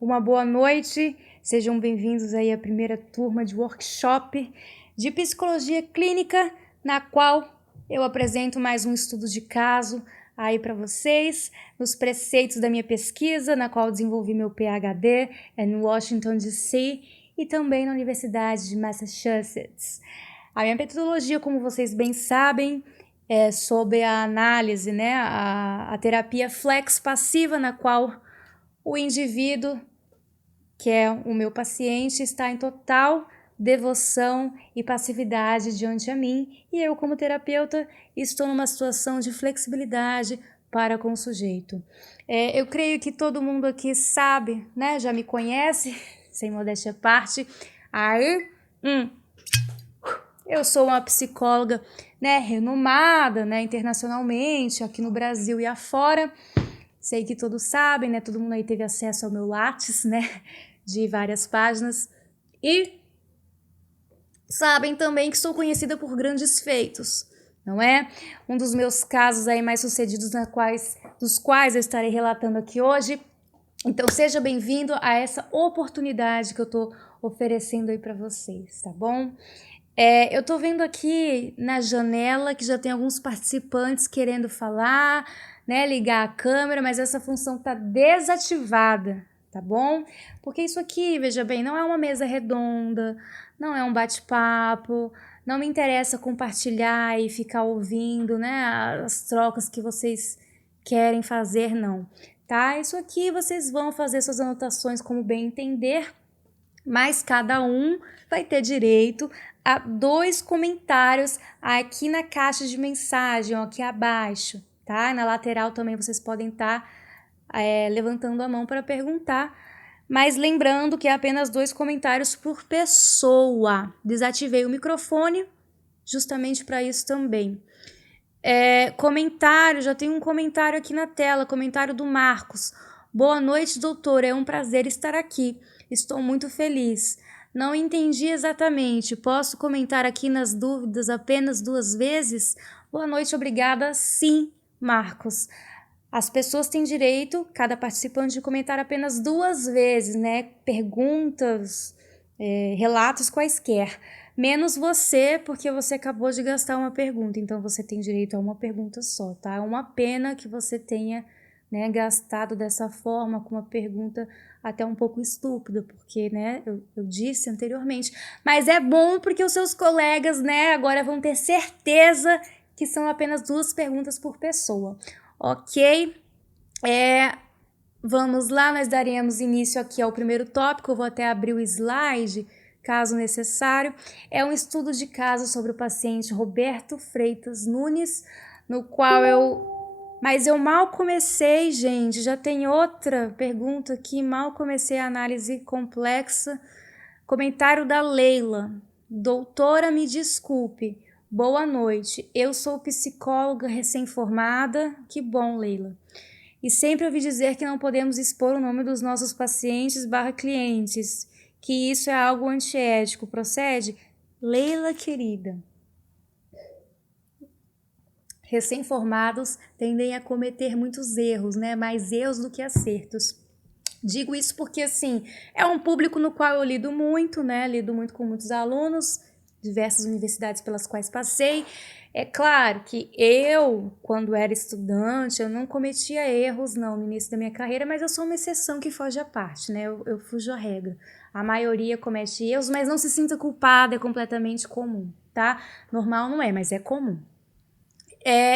Uma boa noite, sejam bem-vindos aí à primeira turma de workshop de psicologia clínica, na qual eu apresento mais um estudo de caso aí para vocês, nos preceitos da minha pesquisa, na qual desenvolvi meu PhD em Washington, D.C. e também na Universidade de Massachusetts. A minha metodologia, como vocês bem sabem, é sobre a análise, né, a terapia flex passiva, na qual o indivíduo, que é o meu paciente, está em total devoção e passividade diante a mim, e eu, como terapeuta, estou numa situação de flexibilidade para com o sujeito. Eu creio que todo mundo aqui sabe, né, já me conhece, sem modéstia à parte. Eu sou uma psicóloga, né, renomada, né, internacionalmente, aqui no Brasil e afora. Sei que todos sabem, né? Todo mundo aí teve acesso ao meu Lattes, né? De várias páginas. E sabem também que sou conhecida por grandes feitos, não é? Um dos meus casos aí mais sucedidos dos quais eu estarei relatando aqui hoje. Então seja bem-vindo a essa oportunidade que eu tô oferecendo aí para vocês, tá bom? Eu tô vendo aqui na janela que já tem alguns participantes querendo falar, né, ligar a câmera, mas essa função tá desativada, tá bom? Porque isso aqui, veja bem, não é uma mesa redonda, não é um bate-papo, não me interessa compartilhar e ficar ouvindo, né, as trocas que vocês querem fazer, não, tá? Isso aqui vocês vão fazer suas anotações como bem entender, mas cada um vai ter direito a 2 comentários aqui na caixa de mensagem, ó, aqui abaixo, tá? Na lateral também vocês podem estar levantando a mão para perguntar, mas lembrando que é apenas 2 comentários por pessoa. Desativei o microfone justamente para isso também. Comentário, já tem um comentário aqui na tela, comentário do Marcos. Boa noite, doutora, é um prazer estar aqui. Estou muito feliz. Não entendi exatamente. Posso comentar aqui nas dúvidas apenas 2 vezes? Boa noite, obrigada. Sim, Marcos. As pessoas têm direito, cada participante, de comentar apenas 2 vezes, né? Perguntas, relatos quaisquer. Menos você, porque você acabou de gastar uma pergunta. Então, você tem direito a uma pergunta só, tá? É uma pena que você tenha, né, gastado dessa forma, com uma pergunta até um pouco estúpida, porque, né, eu disse anteriormente. Mas é bom porque os seus colegas, né, agora vão ter certeza que são apenas 2 perguntas por pessoa. Ok? Vamos lá, nós daremos início aqui ao primeiro tópico. Eu vou até abrir o slide, caso necessário. É um estudo de caso sobre o paciente Roberto Freitas Nunes, no qual Mas eu mal comecei, gente, já tem outra pergunta aqui, mal comecei a análise complexa. Comentário da Leila. Doutora, me desculpe. Boa noite. Eu sou psicóloga recém-formada. Que bom, Leila. E sempre ouvi dizer que não podemos expor o nome dos nossos pacientes/clientes, que isso é algo antiético. Procede? Leila, querida, recém-formados tendem a cometer muitos erros, né? Mais erros do que acertos. Digo isso porque, assim, é um público no qual eu lido muito, né? Lido muito com muitos alunos, diversas universidades pelas quais passei. É claro que eu, quando era estudante, eu não cometia erros, não, no início da minha carreira, mas eu sou uma exceção que foge à parte, né? Eu fujo à regra. A maioria comete erros, mas não se sinta culpada, é completamente comum, tá? Normal não é, mas é comum.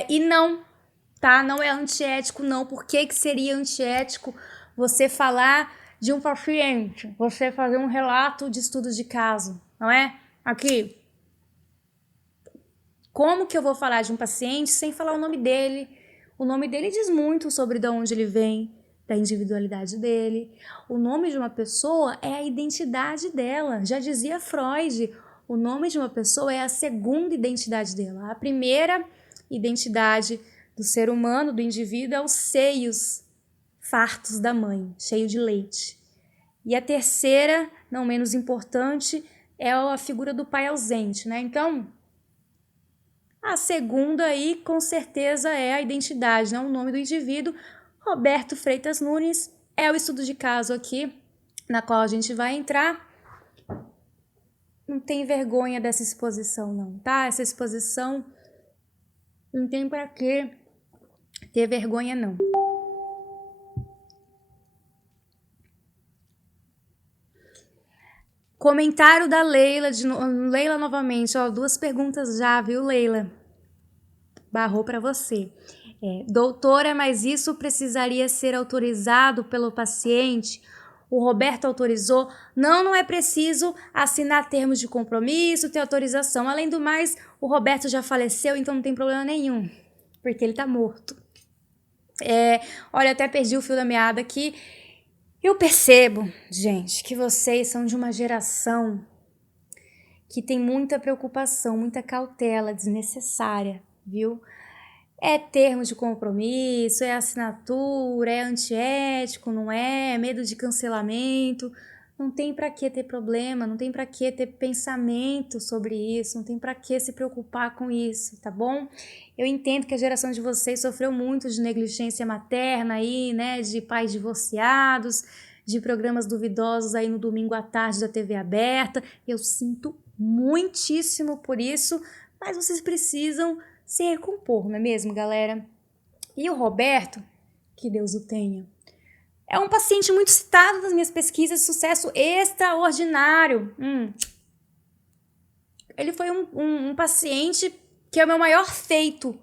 E não, tá? Não é antiético, não. Por que seria antiético você falar de um paciente, você fazer um relato de estudo de caso, não é? Aqui, como que eu vou falar de um paciente sem falar o nome dele? O nome dele diz muito sobre de onde ele vem, da individualidade dele. O nome de uma pessoa é a identidade dela. Já dizia Freud, o nome de uma pessoa é a segunda identidade dela. A primeira identidade do ser humano, do indivíduo, é os seios fartos da mãe, cheio de leite. E a terceira, não menos importante, é a figura do pai ausente, né? Então, a segunda aí, com certeza, é a identidade, né? O nome do indivíduo. Roberto Freitas Nunes é o estudo de caso aqui, na qual a gente vai entrar. Não tem vergonha dessa exposição, não, tá? Essa exposição não tem pra que ter vergonha, não. Comentário da Leila, Leila novamente, ó, 2 perguntas já, viu, Leila? Barrou para você. Doutora, mas isso precisaria ser autorizado pelo paciente? O Roberto autorizou? Não, não é preciso assinar termos de compromisso, ter autorização. Além do mais, o Roberto já faleceu, então não tem problema nenhum, porque ele tá morto. Olha, até perdi o fio da meada aqui. Eu percebo, gente, que vocês são de uma geração que tem muita preocupação, muita cautela desnecessária, viu? É termo de compromisso, é assinatura, é antiético, não é? É medo de cancelamento. Não tem para que ter problema, não tem para que ter pensamento sobre isso, não tem para que se preocupar com isso, tá bom? Eu entendo que a geração de vocês sofreu muito de negligência materna aí, né, de pais divorciados, de programas duvidosos aí no domingo à tarde da TV aberta. Eu sinto muitíssimo por isso, mas vocês precisam se recompor, não é mesmo, galera? E o Roberto, que Deus o tenha, é um paciente muito citado nas minhas pesquisas de sucesso extraordinário. Ele foi um paciente que é o meu maior feito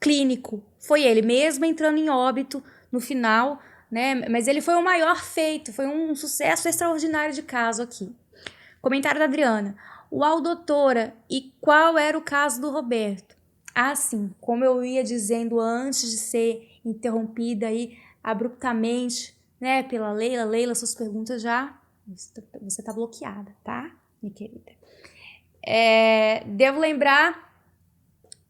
clínico. Foi ele, mesmo entrando em óbito no final, né? Mas ele foi o maior feito, foi um sucesso extraordinário de caso aqui. Comentário da Adriana. Uau, doutora, e qual era o caso do Roberto? Ah, sim, como eu ia dizendo antes de ser interrompida aí abruptamente, né, pela Leila. Leila, suas perguntas já... Você tá bloqueada, tá, minha querida? Devo lembrar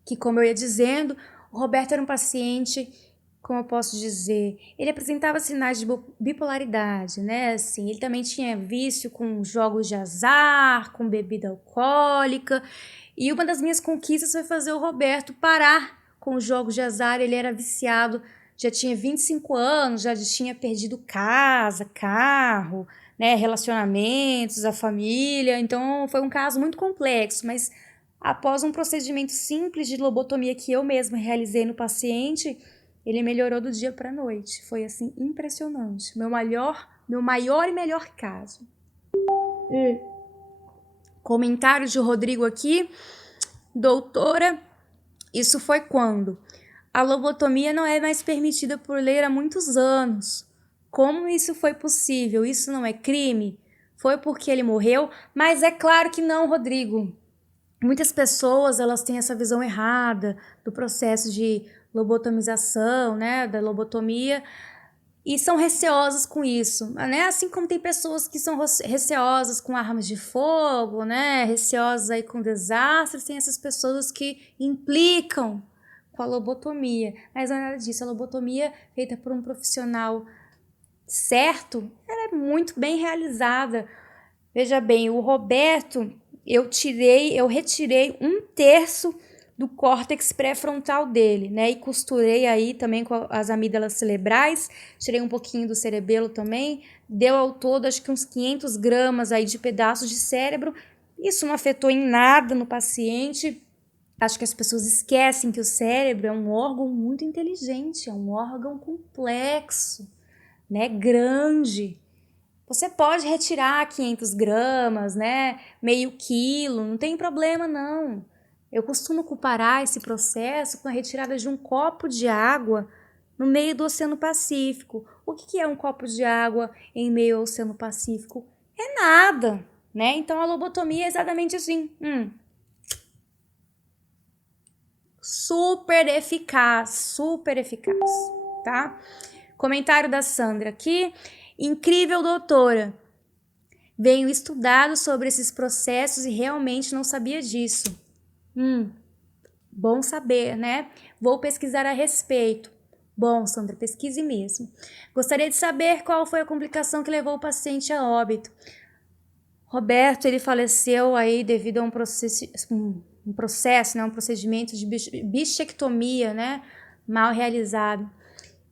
que, como eu ia dizendo, o Roberto era um paciente, como eu posso dizer, ele apresentava sinais de bipolaridade, né? Assim, ele também tinha vício com jogos de azar, com bebida alcoólica. E uma das minhas conquistas foi fazer o Roberto parar com os jogos de azar. Ele era viciado, já tinha 25 anos, já tinha perdido casa, carro, né, relacionamentos, a família. Então foi um caso muito complexo, mas após um procedimento simples de lobotomia que eu mesma realizei no paciente, ele melhorou do dia para a noite. Foi assim impressionante. Meu maior e melhor caso. Comentário de Rodrigo aqui. Doutora, isso foi quando? A lobotomia não é mais permitida por lei há muitos anos. Como isso foi possível? Isso não é crime? Foi porque ele morreu? Mas é claro que não, Rodrigo. Muitas pessoas, elas têm essa visão errada do processo de lobotomização, né, da lobotomia, e são receosas com isso, né? Assim como tem pessoas que são receosas com armas de fogo, né, receosas aí com desastres, tem essas pessoas que implicam com a lobotomia, mas não é nada disso. A lobotomia feita por um profissional certo, ela é muito bem realizada. Veja bem, o Roberto, eu retirei 1/3 do córtex pré-frontal dele, né? E costurei aí também com as amígdalas cerebrais, tirei um pouquinho do cerebelo também, deu ao todo acho que uns 500 gramas aí de pedaços de cérebro. Isso não afetou em nada no paciente. Acho que as pessoas esquecem que o cérebro é um órgão muito inteligente, é um órgão complexo, né? Grande. Você pode retirar 500 gramas, né? Meio quilo, não tem problema não. Eu costumo comparar esse processo com a retirada de um copo de água no meio do Oceano Pacífico. O que é um copo de água em meio ao Oceano Pacífico? É nada, né? Então a lobotomia é exatamente assim. Super eficaz, tá? Comentário da Sandra aqui. Incrível, doutora. Venho estudado sobre esses processos e realmente não sabia disso. Bom saber, né? Vou pesquisar a respeito. Bom, Sandra, pesquise mesmo. Gostaria de saber qual foi a complicação que levou o paciente a óbito. Roberto, ele faleceu aí devido a um processo, né, um procedimento de bichectomia, né, mal realizado.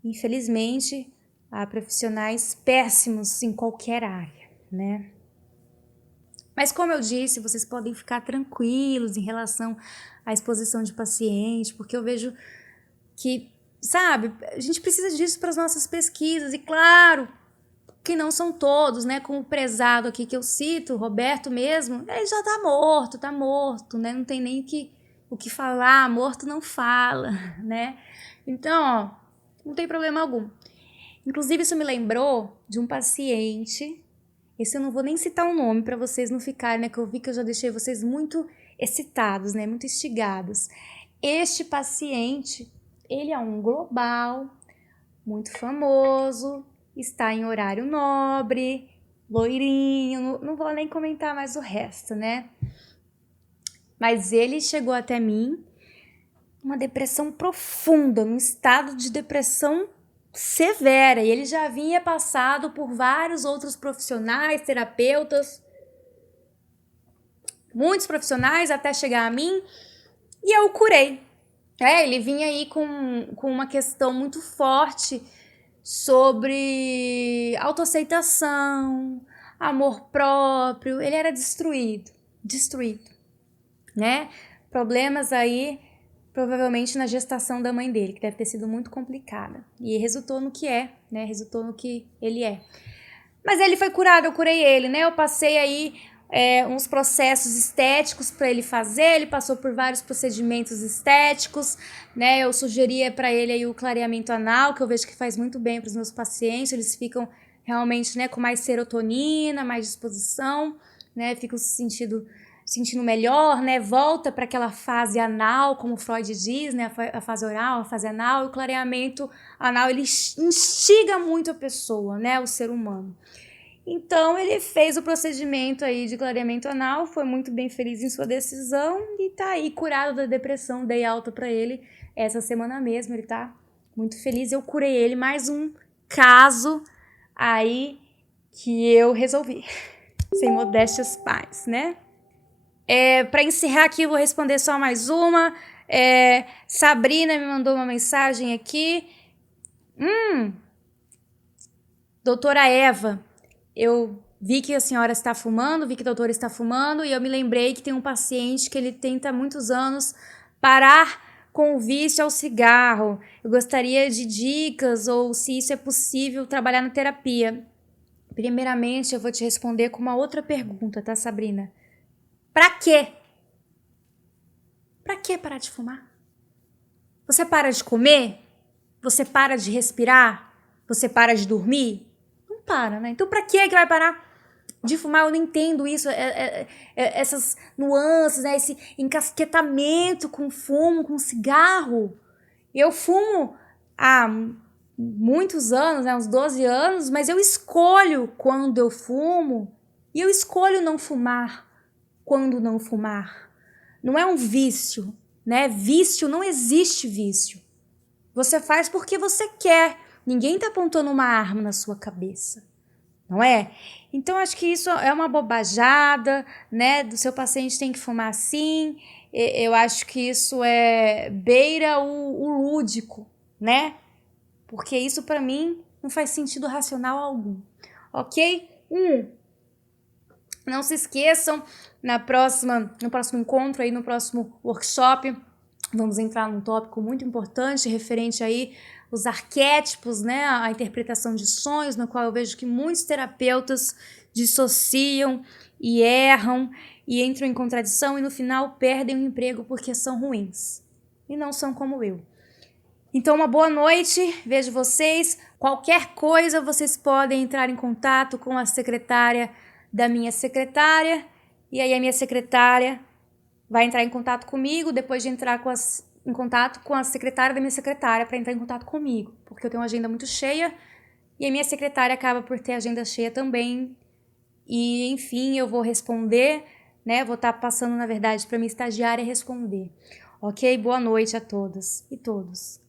Infelizmente, há profissionais péssimos em qualquer área, né? Mas como eu disse, vocês podem ficar tranquilos em relação à exposição de paciente, porque eu vejo que, sabe, a gente precisa disso para as nossas pesquisas, e claro, que não são todos, né? Como o prezado aqui que eu cito, o Roberto mesmo, ele já tá morto, né? Não tem nem o que falar, morto não fala, né? Então, ó, não tem problema algum. Inclusive, isso me lembrou de um paciente, esse eu não vou nem citar o nome para vocês não ficarem, né? Que eu vi que eu já deixei vocês muito excitados, né? Muito instigados. Este paciente, ele é um global, muito famoso, está em horário nobre, loirinho, não vou nem comentar mais o resto, né? Mas ele chegou até mim, uma depressão profunda, num estado de depressão severa, e ele já havia passado por vários outros profissionais, terapeutas, muitos profissionais até chegar a mim, e eu o curei. Ele vinha aí com uma questão muito forte sobre autoaceitação, amor próprio, ele era destruído, né? Problemas aí, provavelmente na gestação da mãe dele, que deve ter sido muito complicada. E resultou no que é, né? Resultou no que ele é. Mas ele foi curado, eu curei ele, né? Eu passei aí uns processos estéticos para ele fazer, ele passou por vários procedimentos estéticos, né? Eu sugeria para ele aí o clareamento anal, que eu vejo que faz muito bem para os meus pacientes, eles ficam realmente, né, com mais serotonina, mais disposição, né? Ficam se sentindo melhor, né? Volta para aquela fase anal, como Freud diz, né? A fase oral, a fase anal, e o clareamento anal, ele instiga muito a pessoa, né? O ser humano. Então, ele fez o procedimento aí de clareamento anal, foi muito bem feliz em sua decisão e tá aí curado da depressão, dei alta pra ele essa semana mesmo, ele tá muito feliz, eu curei ele, mais um caso aí que eu resolvi, sem modéstias pais, né? Para encerrar aqui, eu vou responder só mais uma. Sabrina me mandou uma mensagem aqui. Doutora Eva, eu vi que a senhora está fumando, vi que a doutora está fumando, e eu me lembrei que tem um paciente que ele tenta há muitos anos parar com o vício ao cigarro. Eu gostaria de dicas ou se isso é possível trabalhar na terapia. Primeiramente, eu vou te responder com uma outra pergunta, tá, Sabrina? Pra quê? Pra que parar de fumar? Você para de comer? Você para de respirar? Você para de dormir? Não para, né? Então pra que vai parar de fumar? Eu não entendo isso, essas nuances, né? Esse encasquetamento com fumo, com cigarro. Eu fumo há muitos anos, né? Uns 12 anos, mas eu escolho quando eu fumo e eu escolho não fumar quando não fumar. Não é um vício, né? Vício, não existe vício. Você faz porque você quer. Ninguém tá apontando uma arma na sua cabeça, não é? Então, acho que isso é uma bobajada, né? Do seu paciente tem que fumar sim. Eu acho que isso beira o lúdico, né? Porque isso, para mim, não faz sentido racional algum, ok? Não se esqueçam, no próximo encontro, aí, no próximo workshop, vamos entrar num tópico muito importante referente aí os arquétipos, né, a interpretação de sonhos, no qual eu vejo que muitos terapeutas dissociam e erram e entram em contradição e no final perdem o emprego porque são ruins e não são como eu. Então, uma boa noite, vejo vocês. Qualquer coisa, vocês podem entrar em contato com a secretária da minha secretária, e aí a minha secretária vai entrar em contato comigo, depois de entrar em contato com a secretária da minha secretária para entrar em contato comigo, porque eu tenho uma agenda muito cheia, e a minha secretária acaba por ter agenda cheia também, e enfim, eu vou responder, né, vou estar passando, na verdade, para minha estagiária responder. Ok? Boa noite a todas e todos.